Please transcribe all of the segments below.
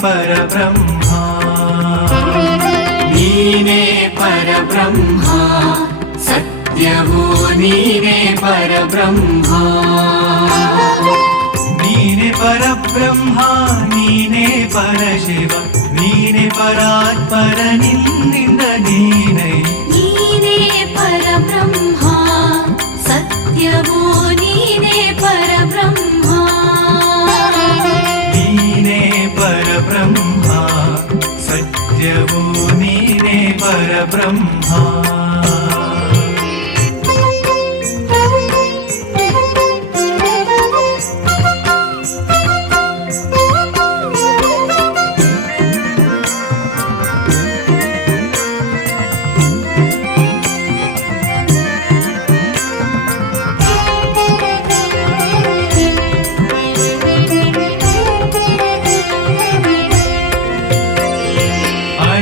परब्रह्मा नीने परब्रह्मा सत्यवो नीने परब्रह्मा नीने परब्रह्मा नीने परशिव नीने परात्पर निन्निन्द नीने नीने परब्रह्मा सत्यवो ब्रह्मा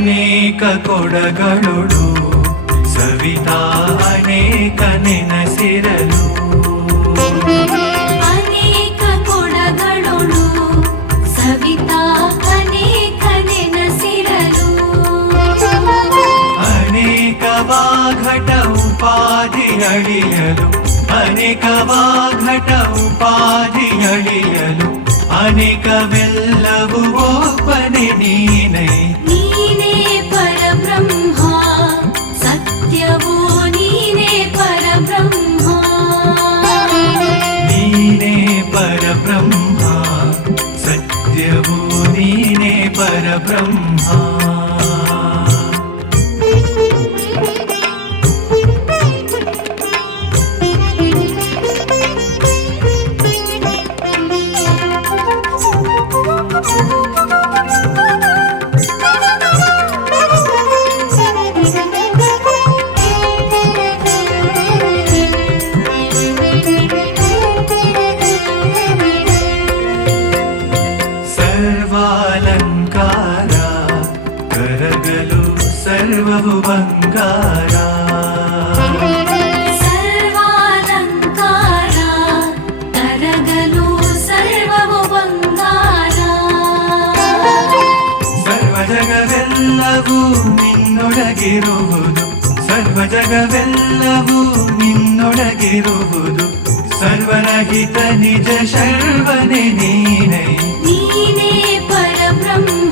ಅನೇಕ ಕೊಡಗಳುಡು ಸವಿತಾ ಅನೇಕ ನೆನಸಿರಲು ಅನೇಕ ಕೊಡಗಳೊಳು ಸವಿತಾ ಅನೇಕ ನೆನಸಿರಲು ಅನೇಕ ವಾಘಟ ಉಪಾಧಿ ಅಳಿಯಲು ಅನೇಕ ವಾಘಟ ಉಪಾಧಿ ಅಳಿಯಲು ಅನೇಕವೆಲ್ಲವೂ ಒಬ್ಬನೇ ನೀನೈ ನೀನೇ परब्रह्मा सत्यवो नीने परब्रह्मा ಕರಗಲು ಸರ್ವವು ಬಂಗಾರ. ಸರ್ವಾಲಂಕಾರ ಕರಗಲು ಸರ್ವವು ಬಂಗಾರ. ಸರ್ವ ಜಗವೆಲ್ಲವೂ ನಿನ್ನೊಳಗಿರುವುದು ಸರ್ವ ಜಗವೆಲ್ಲವೂ ನಿನ್ನೊಳಗಿರುವುದು. ಸರ್ವರಹಿತ ನಿಜ ಶರ್ವನೆ ನೀನೇ. ನೀನೇ ಪರಬ್ರಹ್ಮ.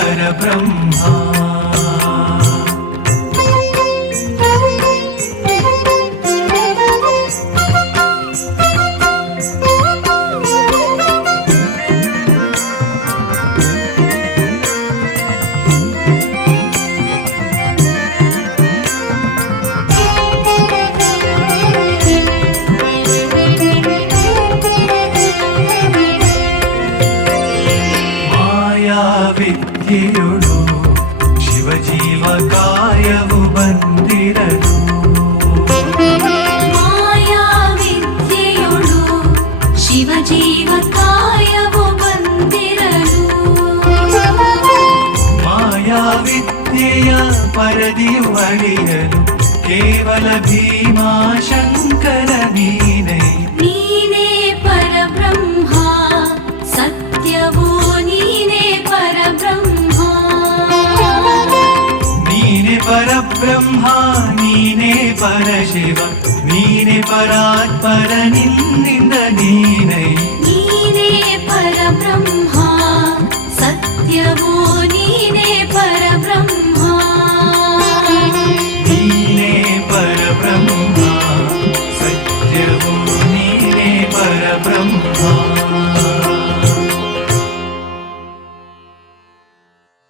పరబ్రహ్మా ವಿದ್ಯೆಯುಳು ಶಿವಜೀವ ಕಾಯವು ಬಂದಿರಲು ಮಾಯಾ ವಿದ್ಯೆಯೊಳು ಶಿವಜೀವ ಕಾಯವು ಬಂದಿರಲು ಮಾಯಾ ವಿದ್ಯೆಯ ಪರದಿಯು ಅಳಿಯಲು ಕೇವಲ ಭೀಮಾ ಶಂಕರ ನೀನೈ ನೀನೇ ಪರಬ್ರಹ್ಮ ನೀನೇ ಪರಶಿವ ನೀನೇ ಪರಾತ್ಪರ ನಿನ್ನಿಂದ ನೀನೇ ನೀನೇ ಪರಬ್ರಹ್ಮ